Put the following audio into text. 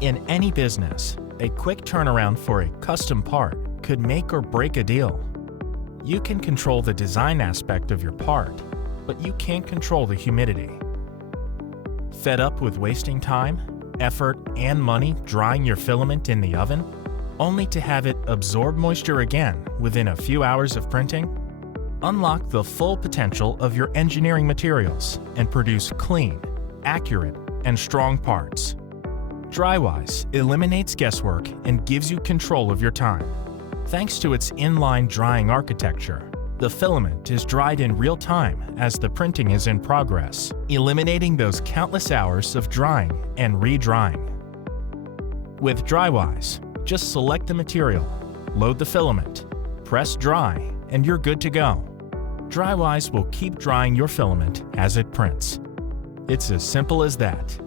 In any business, a quick turnaround for a custom part could make or break a deal. You can control the design aspect of your part, but you can't control the humidity. Fed up with wasting time, effort, and money drying your filament in the oven, only to have it absorb moisture again within a few hours of printing? Unlock the full potential of your engineering materials and produce clean, accurate, and strong parts. Drywise eliminates guesswork and gives you control of your time. Thanks to its inline drying architecture, the filament is dried in real time as the printing is in progress, eliminating those countless hours of drying and re-drying. With Drywise, just select the material, load the filament, press dry, and you're good to go. Drywise will keep drying your filament as it prints. It's as simple as that.